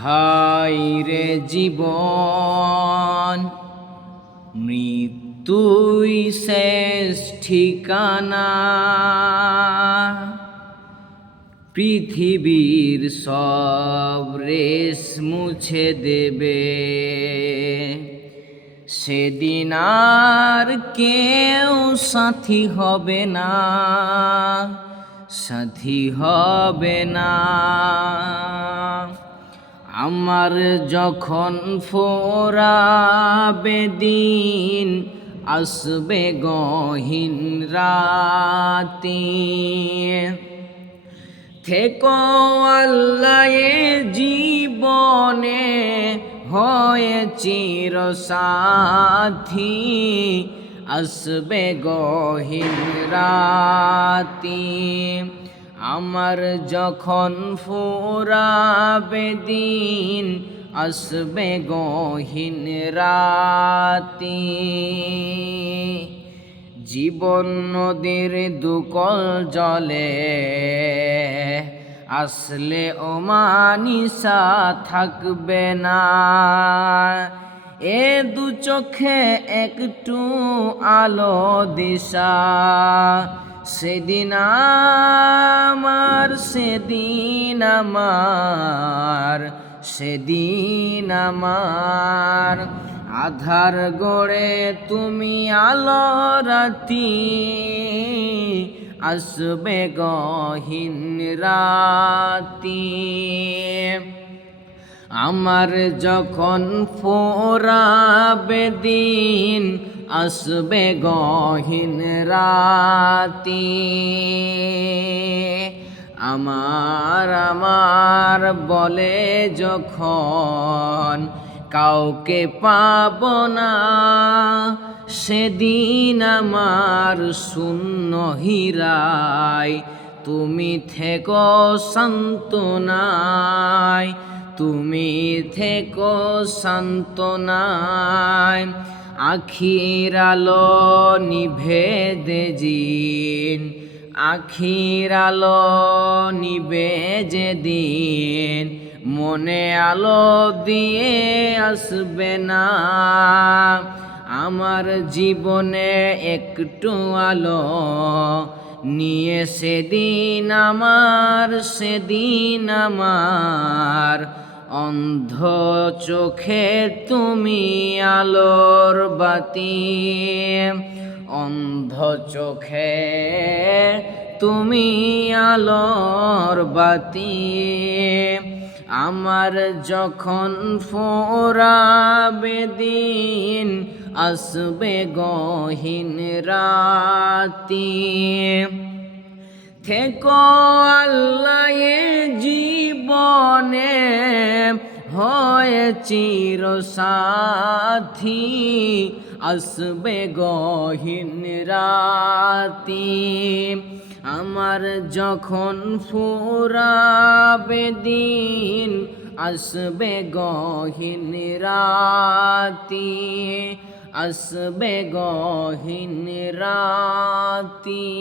হায় রে জীবন, মৃত্যুই শেষ ঠিকানা। পৃথিবীর সব রেশ মুছে দেবে, সেদিন আর কেউ সাথী হবে না, সাথী হবে না। আমার যখন ফোরাবে দিন, আসবে গহীন রাতে, থেকো আল্লাহ এ জীবনে হয়ে চিরসাথী, আসবে গহীন রাতে। আমার যখন ফুরাবে দিন, আসবে গহীন রাতে। জীবন নদীর দুকল জলে, আসলে ও মানিসা থাকবে না। এ দু চোখে একটু আলো দিশা, সেদিন আমার, সেদিন আমার, সেদিন আমার। আধার গড়ে তুমি আলো রাতি, আসবে গহীন রাতি। আমার যখন ফোরাবে দিন, আসবে গহীন রাতি। আমার আমার বলে যখন কাউকে পাব না, সেদিন আমার শূন্য হীরায় তুমি থেকো সান্ত্বনায়, তুমি থেকো সান্ত্বনায়। আখির আলো নিভে দে জিন, আখির আলো নিবে যেদিন, মনে আলো দিয়ে আসবে না। আমার জীবনে একটু আলো নিয়ে সেদিন আমার, সেদিন আমার। অন্ধ চোখে তুমি আলোর বাতি, অন্ধ চোখে তুমি আলোর বাতি। আমার যখন ফোরাবে দিন, আসবে গহীন রাতি। থেকো আল্লাহ এ জীবনে হয়ে চিরসাথী, আসবে গহীন রাতি। আমার যখন ফুরাবে দিন, আসবে গহীন রাতি, আসবে গহীন রাতি।